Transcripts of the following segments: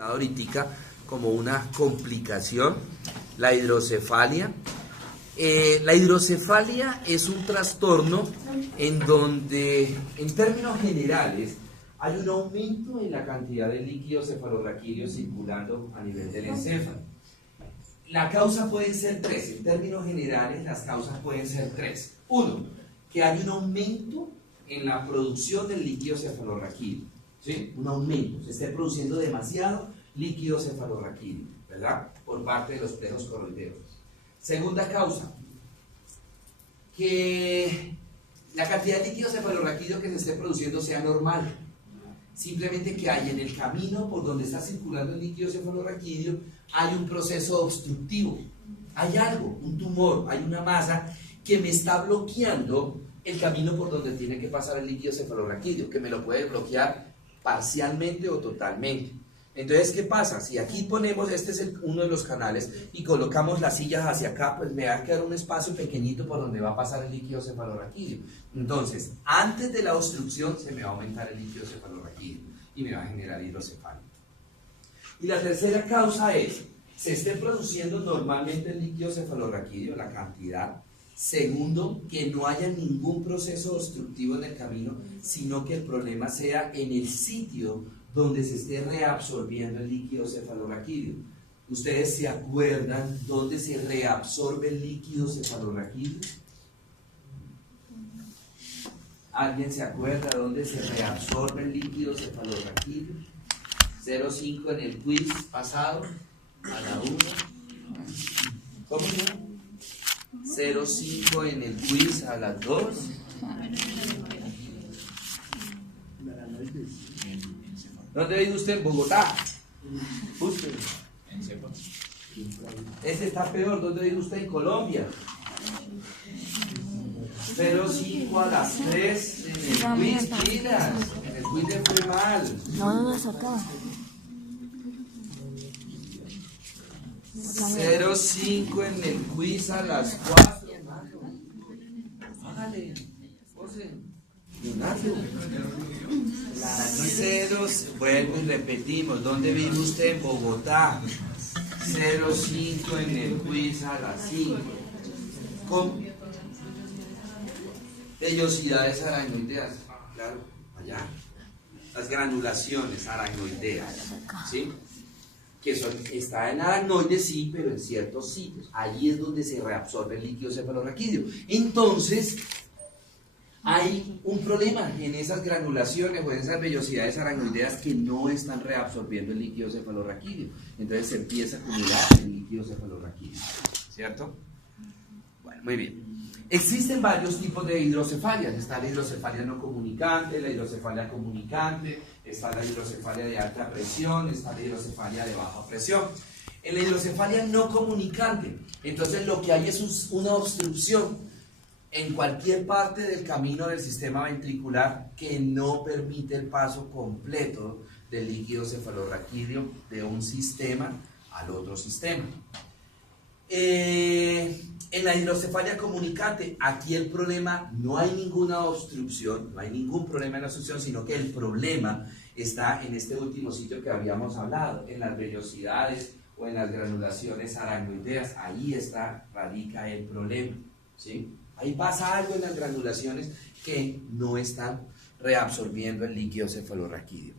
ahorita como una complicación, la hidrocefalia. La hidrocefalia es un trastorno en donde, en términos generales, hay un aumento en la cantidad de líquido cefalorraquídeo circulando a nivel del encéfalo. La causa puede ser tres. En términos generales, las causas pueden ser tres. Uno, que hay un aumento en la producción del líquido cefalorraquídeo, ¿sí? Un aumento, se esté produciendo demasiado líquido cefalorraquídeo, ¿verdad? Por parte de los plejos coroideos. Segunda causa, que la cantidad de líquido cefalorraquídeo que se esté produciendo sea normal. Simplemente que hay en el camino por donde está circulando el líquido cefalorraquídeo, hay un proceso obstructivo, hay algo, un tumor, hay una masa que me está bloqueando el camino por donde tiene que pasar el líquido cefalorraquídeo, que me lo puede bloquear parcialmente o totalmente. Entonces, ¿qué pasa? Si aquí ponemos, este es uno de los canales, y colocamos las sillas hacia acá, pues me va a quedar un espacio pequeñito por donde va a pasar el líquido cefalorraquídeo. Entonces, antes de la obstrucción se me va a aumentar el líquido cefalorraquídeo y me va a generar hidrocefalia. Y la tercera causa es, se esté produciendo normalmente el líquido cefalorraquídeo, la cantidad. Segundo, que no haya ningún proceso obstructivo en el camino, sino que el problema sea en el sitio donde se esté reabsorbiendo el líquido cefalorraquídeo. ¿Ustedes se acuerdan dónde se reabsorbe el líquido cefalorraquídeo? ¿Alguien se acuerda dónde se reabsorbe el líquido cefalorraquídeo? 0,5 en el quiz pasado, a la 1. ¿Cómo no? 0,5 en el quiz a las 2. ¿Dónde vive usted? En Bogotá. Búsquelo. Ese está peor. ¿Dónde vive usted? En Colombia. 0,5 a las 3 en el quiz, pilas. En el quiz le fue mal. No sacaba. 0,5 en el quiz a las 4. Hágale. José. Leonardo. Vuelvo y repetimos. ¿Dónde vive usted? En Bogotá. 0,5 en el quiz a las 5. Con vellosidades aracnoideas. Claro, allá. Las granulaciones aracnoideas. ¿Sí? Que está en aracnoides, sí, pero en ciertos sitios. Allí es donde se reabsorbe el líquido cefalorraquídeo. Entonces, hay un problema en esas granulaciones o en esas vellosidades aracnoideas que no están reabsorbiendo el líquido cefalorraquídeo. Entonces se empieza a acumular el líquido cefalorraquídeo. ¿Cierto? Bueno, muy bien. Existen varios tipos de hidrocefalias. Está la hidrocefalia no comunicante, la hidrocefalia comunicante, está la hidrocefalia de alta presión, está la hidrocefalia de baja presión. En la hidrocefalia no comunicante, entonces lo que hay es una obstrucción en cualquier parte del camino del sistema ventricular que no permite el paso completo del líquido cefalorraquídeo de un sistema al otro sistema. En la hidrocefalia comunicante, aquí el problema, no hay ninguna obstrucción, no hay ningún problema en la obstrucción, sino que el problema está en este último sitio que habíamos hablado, en las vellosidades o en las granulaciones aracnoideas. Ahí radica el problema, ¿sí? Ahí pasa algo en las granulaciones que no están reabsorbiendo el líquido cefalorraquídeo.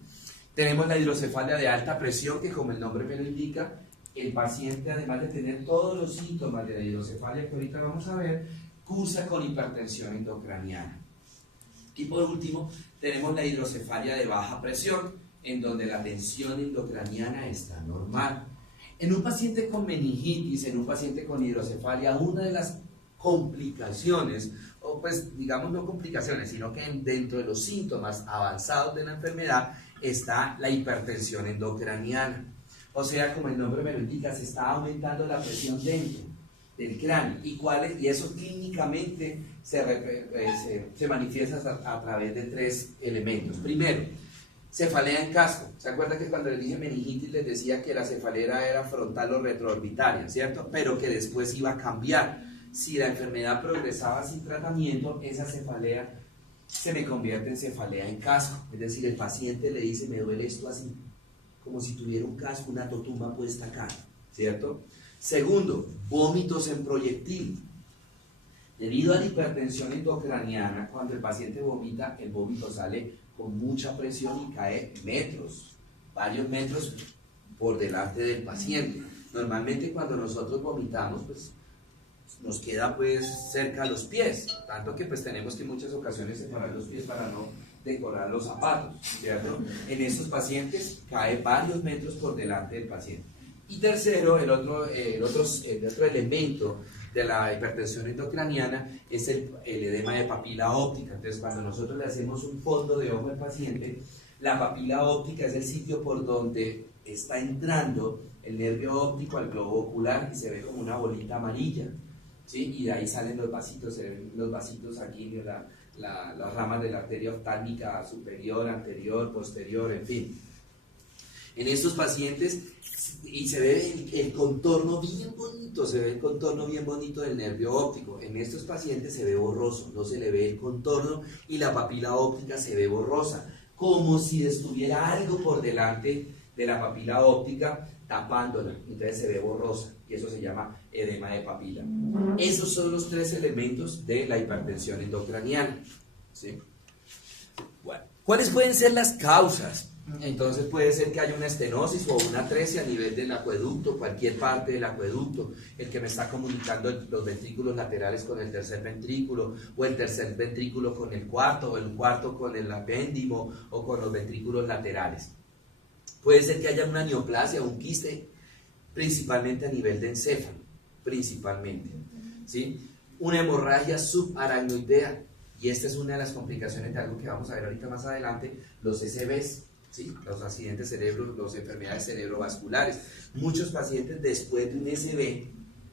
Tenemos la hidrocefalia de alta presión, que como el nombre me lo indica, el paciente, además de tener todos los síntomas de la hidrocefalia que ahorita vamos a ver, cursa con hipertensión endocraniana. Y por último, tenemos la hidrocefalia de baja presión, en donde la tensión endocraniana está normal. En un paciente con meningitis, en un paciente con hidrocefalia, una de las complicaciones, o pues digamos no complicaciones, sino que dentro de los síntomas avanzados de la enfermedad está la hipertensión endocraniana. O sea, como el nombre me lo indica, se está aumentando la presión dentro del cráneo. Y eso clínicamente se manifiesta a través de tres elementos. Primero, cefalea en casco. ¿Se acuerdan que cuando les dije meningitis les decía que la cefalera era frontal o retroorbitaria, ¿cierto? Pero que después iba a cambiar. Si la enfermedad progresaba sin tratamiento, esa cefalea se me convierte en cefalea en casco. Es decir, el paciente le dice, me duele esto así. como si tuviera un casco, una totumba puesta acá, ¿cierto? Segundo, vómitos en proyectil. Debido a la hipertensión endocraniana, cuando el paciente vomita, el vómito sale con mucha presión y cae metros, varios metros por delante del paciente. Normalmente cuando nosotros vomitamos, pues nos queda pues cerca a los pies, tanto que pues tenemos que en muchas ocasiones separar los pies para no decorar los zapatos, ¿cierto? En estos pacientes cae varios metros por delante del paciente. Y tercero, el otro elemento de la hipertensión endocraniana es el edema de papila óptica. Entonces, cuando nosotros le hacemos un fondo de ojo al paciente, la papila óptica es el sitio por donde está entrando el nervio óptico al globo ocular y se ve como una bolita amarilla, ¿sí? Y de ahí salen los vasitos, se ven los vasitos aquí, las ramas de la arteria oftálmica superior, anterior, posterior, en fin. En estos pacientes, y se ve el contorno bien bonito, se ve el contorno bien bonito del nervio óptico. En estos pacientes se ve borroso, no se le ve el contorno y la papila óptica se ve borrosa, como si estuviera algo por delante de la papila óptica tapándola, entonces se ve borrosa y eso se llama edema de papila. Esos son los tres elementos de la hipertensión endocraniana, ¿sí? Bueno, ¿cuáles pueden ser las causas? Entonces puede ser que haya una estenosis o una atresia a nivel del acueducto, cualquier parte del acueducto, el que me está comunicando los ventrículos laterales con el tercer ventrículo, o el tercer ventrículo con el cuarto, o el cuarto con el apéndimo, o con los ventrículos laterales. Puede ser que haya una neoplasia, un quiste, principalmente a nivel de encéfalo, principalmente, ¿sí? Una hemorragia subaracnoidea, y esta es una de las complicaciones de algo que vamos a ver ahorita más adelante, los SBs, ¿sí? Los accidentes cerebro, las enfermedades cerebrovasculares. Muchos pacientes después de un SB,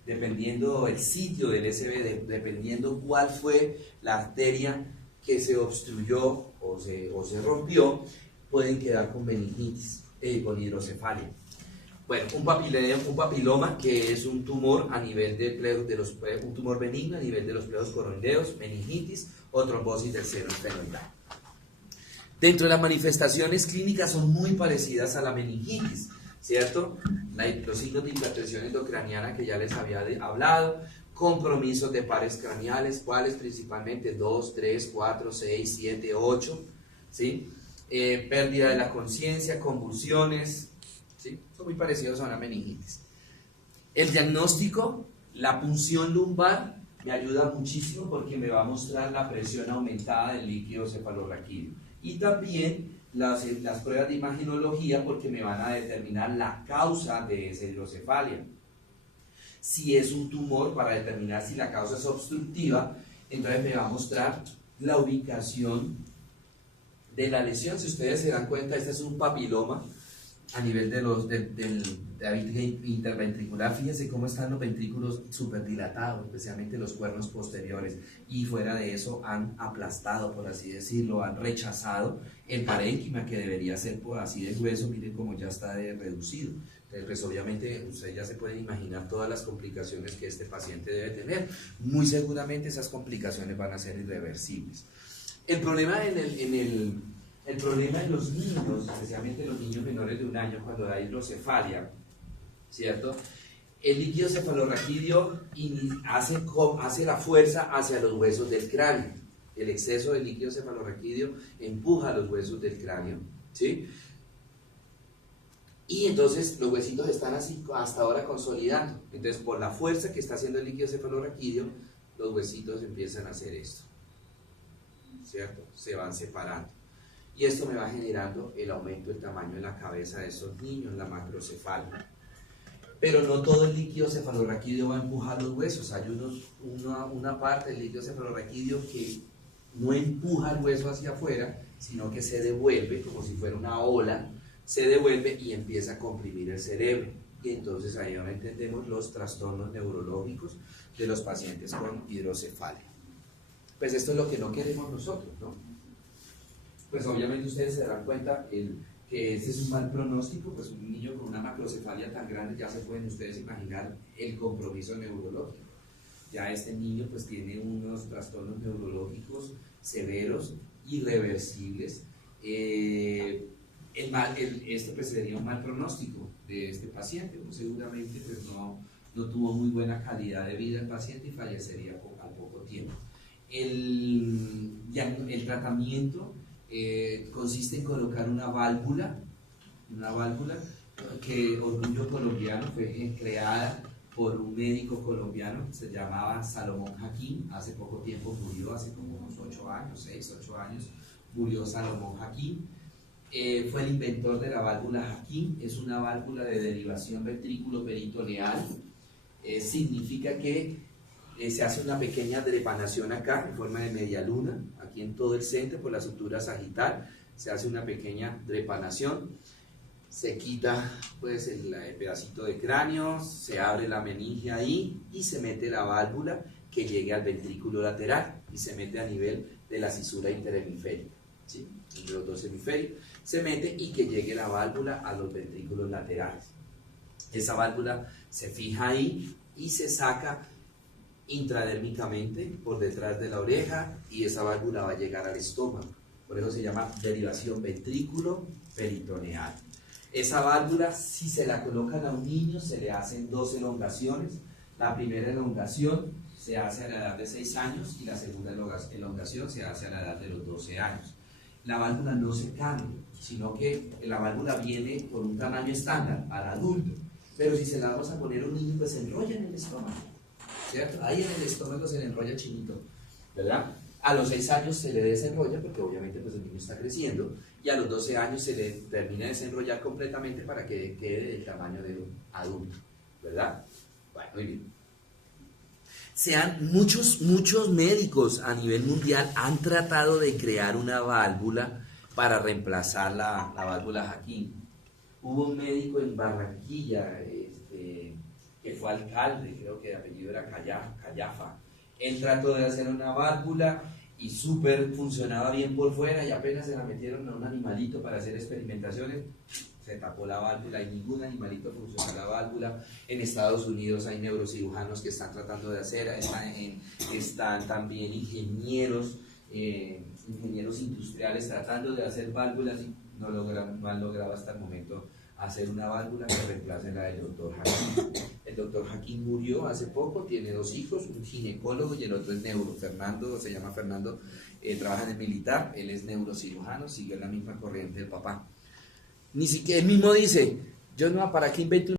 dependiendo el sitio del SB, dependiendo cuál fue la arteria que se obstruyó o se rompió, pueden quedar con meningitis, con hidrocefalia. Bueno, un papiloma, que es un tumor a nivel un tumor benigno a nivel de los pleos coroideos, meningitis o trombosis del seno esfenoidal. Dentro de las manifestaciones clínicas son muy parecidas a la meningitis, ¿cierto? Los signos de hipertensión endocraniana que ya les había hablado, compromisos de pares craneales, ¿cuáles? Principalmente 2, 3, 4, 6, 7, 8, ¿sí? Pérdida de la conciencia, convulsiones, ¿sí? Son muy parecidos a una meningitis. El diagnóstico, la punción lumbar, me ayuda muchísimo porque me va a mostrar la presión aumentada del líquido cefalorraquídeo. Y también las pruebas de imagenología porque me van a determinar la causa de esa hidrocefalia. Si es un tumor, para determinar si la causa es obstructiva, entonces me va a mostrar la ubicación de la lesión. Si ustedes se dan cuenta, este es un papiloma a nivel de la interventricular. Fíjense cómo están los ventrículos superdilatados, especialmente los cuernos posteriores, y fuera de eso han aplastado, por así decirlo, han rechazado el parénquima, que debería ser por así de grueso. Miren cómo ya está reducido. Entonces, pues obviamente ustedes ya se pueden imaginar todas las complicaciones que este paciente debe tener. Muy seguramente esas complicaciones van a ser irreversibles. El problema el problema en los niños, especialmente los niños menores de 1 año, cuando da hidrocefalia, ¿cierto? El líquido cefalorraquídeo hace la fuerza hacia los huesos del cráneo. El exceso de líquido cefalorraquídeo empuja los huesos del cráneo, ¿sí? Y entonces los huesitos están así hasta ahora consolidando. Entonces, por la fuerza que está haciendo el líquido cefalorraquídeo, los huesitos empiezan a hacer esto, ¿cierto? Se van separando. Y esto me va generando el aumento del tamaño de la cabeza de estos niños, la macrocefalia. Pero no todo el líquido cefalorraquídeo va a empujar los huesos. Hay una parte del líquido cefalorraquídeo que no empuja el hueso hacia afuera, sino que se devuelve, como si fuera una ola, se devuelve y empieza a comprimir el cerebro. Y entonces ahí ahora entendemos los trastornos neurológicos de los pacientes con hidrocefalia. Pues esto es lo que no queremos nosotros, ¿no? Pues obviamente ustedes se darán cuenta que este es un mal pronóstico. Pues un niño con una macrocefalia tan grande, ya se pueden ustedes imaginar el compromiso neurológico. Ya este niño pues tiene unos trastornos neurológicos severos, irreversibles, Este pues sería un mal pronóstico de este paciente, pues seguramente pues no tuvo muy buena calidad de vida el paciente y fallecería al poco tiempo. El tratamiento consiste en colocar una válvula que Orgullo Colombiano fue creada por un médico colombiano, se llamaba Salomón Hakim, hace poco tiempo murió, hace como unos 8 años, 6, 8 años, murió Salomón Hakim. Fue el inventor de la válvula Hakim, es una válvula de derivación ventrículo-peritoneal, significa que se hace una pequeña drepanación acá en forma de media luna, aquí en todo el centro por la sutura sagital, se hace una pequeña drepanación, se quita pues el pedacito de cráneo, se abre la meninge ahí y se mete la válvula que llegue al ventrículo lateral y se mete a nivel de la cisura interhemisférica, ¿sí? Entre los dos hemisferios, se mete y que llegue la válvula a los ventrículos laterales. Esa válvula se fija ahí y se saca intradérmicamente por detrás de la oreja y esa válvula va a llegar al estómago. Por eso se llama derivación ventrículo-peritoneal. Esa válvula, si se la colocan a un niño, se le hacen 2 elongaciones. La primera elongación se hace a la edad de 6 años y la segunda elongación se hace a la edad de los 12 años. La válvula no se cambia, sino que la válvula viene por un tamaño estándar al adulto. Pero si se la vamos a poner a un niño, pues se enrolla en el estómago, ¿cierto? Ahí en el estómago se le enrolla chinito, ¿verdad? A los 6 años se le desenrolla porque obviamente pues el niño está creciendo y a los 12 años se le termina de desenrollar completamente para que quede del tamaño de un adulto, ¿verdad? Bueno, muy bien. Muchos médicos a nivel mundial han tratado de crear una válvula para reemplazar la válvula Hakim. Hubo un médico en Barranquilla que fue alcalde, creo que de apellido era Callafa. Él trató de hacer una válvula y funcionaba bien por fuera y apenas se la metieron a un animalito para hacer experimentaciones, se tapó la válvula y ningún animalito funciona la válvula. En Estados Unidos hay neurocirujanos que están tratando de hacer, están también ingenieros industriales tratando de hacer válvulas y no han logrado hasta el momento hacer una válvula que reemplace la del doctor Hakim. El doctor Hakim murió hace poco, tiene 2 hijos, un ginecólogo y el otro es neuro. Se llama Fernando, trabaja en el militar, él es neurocirujano, sigue la misma corriente del papá. Ni siquiera él mismo dice, yo no, ¿para qué invento